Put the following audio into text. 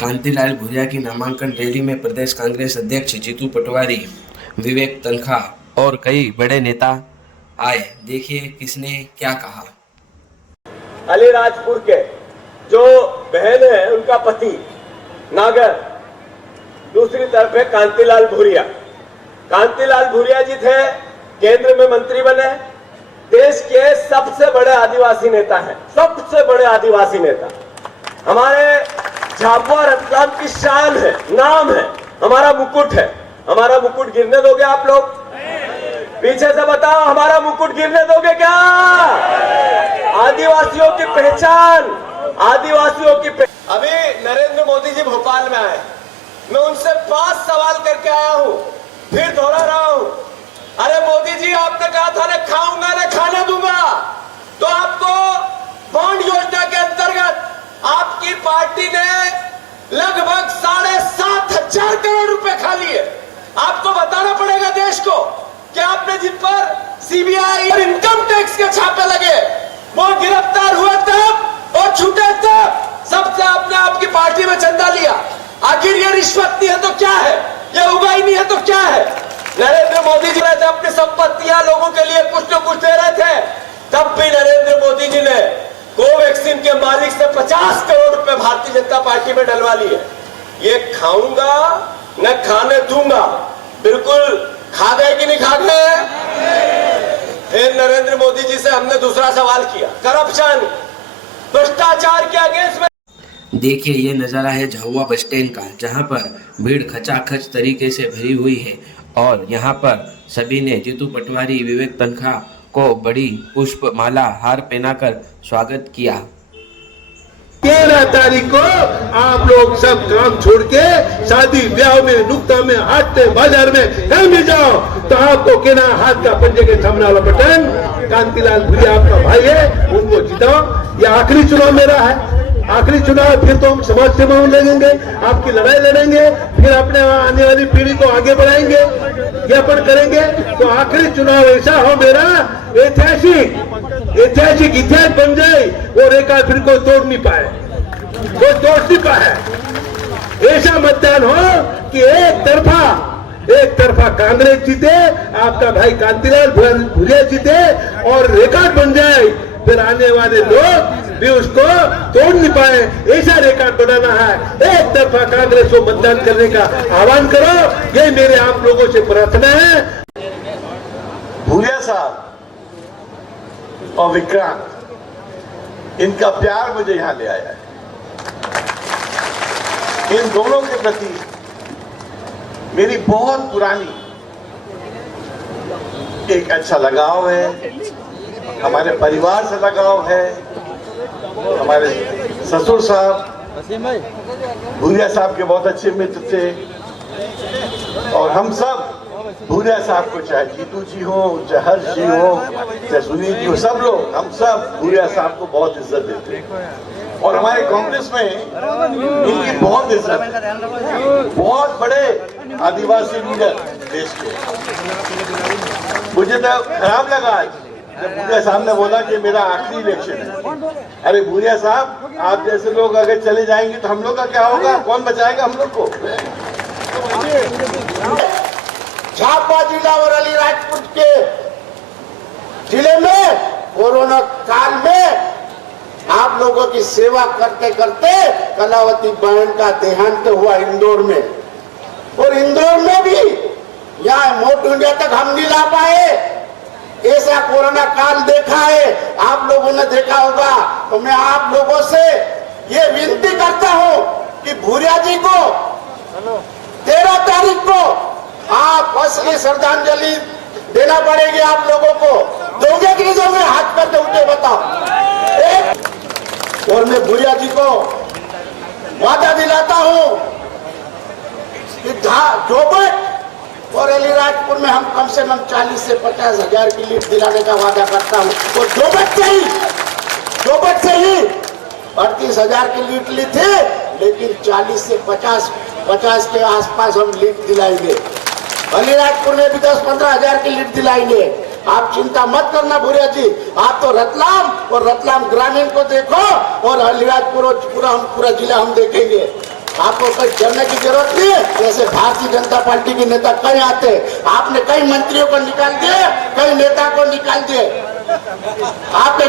कांतिलाल भूरिया की नामांकन रैली में प्रदेश कांग्रेस अध्यक्ष जीतू पटवारी, विवेक तन्खा और कई बड़े नेता आए। देखिए किसने क्या कहा। अलीराजपुर के जो बहन है उनका पति नागर, दूसरी तरफ है कांतिलाल भूरिया। कांतिलाल भूरिया जी थे, केंद्र में मंत्री बने, देश के सबसे बड़े आदिवासी नेता हैं, सबसे बड़े आदिवासी नेता। हमारे झाबुआ रतलाम की शान है, नाम है, हमारा मुकुट है। हमारा मुकुट गिरने दोगे आप लोग? पीछे से बताओ, हमारा मुकुट गिरने दोगे क्या? आदिवासियों की पहचान, आदिवासियों की अभी नरेंद्र मोदी जी भोपाल में आए, मैं उनसे 5 सवाल करके आया हूं, फिर दोहरा रहा हूं। अरे मोदी जी, आपने कहा था न खाऊंगा न खाने दूंगा, तो आपको बॉन्ड योजना के अंतर्गत आपकी पार्टी ने लगभग 7,500 करोड़ रुपए खा लिए। आपको बताना पड़ेगा देश को कि आपने जिन पर सीबीआई और इनकम टैक्स के छापे लगे, वो गिरफ्तार हुए तब और छूटे तब, सबसे आपने आपकी पार्टी में चंदा लिया। आखिर ये रिश्वत नहीं है तो क्या है? ये उगाई नहीं है तो क्या है? नरेंद्र मोदी जी ने अपनी संपत्तियां लोगों के लिए कुछ न कुछ दे रहे थे, तब भी नरेंद्र मोदी जी ने कोवैक्सीन के मालिक से 50 करोड़ रुपए भारतीय जनता पार्टी में डलवा लिए। ये खाऊंगा न खाने दूंगा, बिल्कुल खा गए कि नहीं खा गए? फिर नरेंद्र मोदी जी से हमने दूसरा सवाल किया, करप्शन, भ्रष्टाचार के अगेंस्ट में। देखिए ये नज़ारा है झाबुआ बस स्टैंड का, जहां पर भीड़ खचाखच तरीके से भरी हुई है और यहां पर सभी ने जीतू पटवारी, विवेक तन्खा को बड़ी पुष्प माला हार पहनाकर स्वागत किया। 13 तारीख को आप लोग सब काम छोड़ के शादी ब्याह में, नुक्ता में, हाटते बाजार में कहीं भी जाओ तो आपको कहना हाथ का पंजे के सामने वाला बटन कांतिलाल भूरिया आपका भाई है, उनको जिताओ। यह आखिरी चुनाव मेरा है, आखिरी चुनाव, फिर तो हम समाज सेवा में लगेंगे, आपकी लड़ाई लड़ेंगे, फिर अपने आने वाली पीढ़ी को आगे बढ़ाएंगे, ये अपन करेंगे। तो आखिरी चुनाव ऐसा हो मेरा, ऐतिहासिक इतिहास बन जाए और एक फिर कोई तोड़ नहीं पाए, कोई तोड़ नहीं पाए। ऐसा मतदान हो कि एक तरफा कांग्रेस जीते, आपका भाई कांतिलाल भूरिया जीते और रिकॉर्ड बन जाए, फिर आने वाले लोग भी उसको तोड़ नहीं पाए। ऐसा रिकॉर्ड बनाना है, एक तरफा कांग्रेस को मतदान करने का आह्वान करो, ये मेरे आप लोगों से प्रार्थना है। भूरिया साहब और विक्रांत, इनका प्यार मुझे यहां ले आया है। इन दोनों के प्रति मेरी बहुत पुरानी एक अच्छा लगाव है, हमारे परिवार से लगाव है। हमारे ससुर साहब भूरिया साहब के बहुत अच्छे मित्र थे और हम सब भूरिया साहब को, चाहे जीतू जी हो, चाहे हर्ष जी हो, चाहे सुनील जी हो, सब लोग, हम सब भूरिया साहब को बहुत इज्जत देते हैं और हमारे कांग्रेस में इनकी बहुत इज्जत है। बहुत बड़े आदिवासी लीडर देश के। मुझे तो खराब लगा आज जब भूरिया साहब ने बोला कि मेरा आखिरी इलेक्शन है। अरे भूरिया साहब, आप जैसे लोग अगर चले जाएंगे तो हम लोग का क्या होगा? कौन बचाएगा हम लोग को? झाबुआ जिला और अलीराजपुर के जिले में कोरोना काल में आप लोगों की सेवा करते करते कलावती बहन का देहांत हुआ इंदौर में, और इंदौर में भी यहाँ मोट इंडिया तक हम नहीं ला पाए। ऐसा कोरोना काल देखा है, आप लोगों ने देखा होगा। तो मैं आप लोगों से ये विनती करता हूँ कि भूरिया जी को 13 तारीख को आप असली श्रद्धांजलि देना पड़ेगी। आप लोगों को दोगे कि नहीं दोगे? हाथ करके उठे बताओ। और मैं भूरिया जी को वादा दिलाता हूं कि जोबट और अलीराजपुर में हम कम से कम 40 से 50 हजार की लीड दिलाने का वादा करता हूं। और जोबट से ही 38,000 की लीड ली थी, लेकिन 40 से 50 के आसपास हम लीड दिलाएंगे। अलीराजपुर में भी 10-15 हजार की लीड दिलाएंगे। आप चिंता मत करना भूरिया जी, आप तो रतलाम और रतलाम ग्रामीण को देखो और अलीराजपुर पूरा जिला हम देखेंगे। आपको कोई डरने की जरूरत नहीं है। जैसे भारतीय जनता पार्टी के नेता कई आते, आपने कई मंत्रियों को निकाल दिए, कई नेता को निकाल दिए। आपने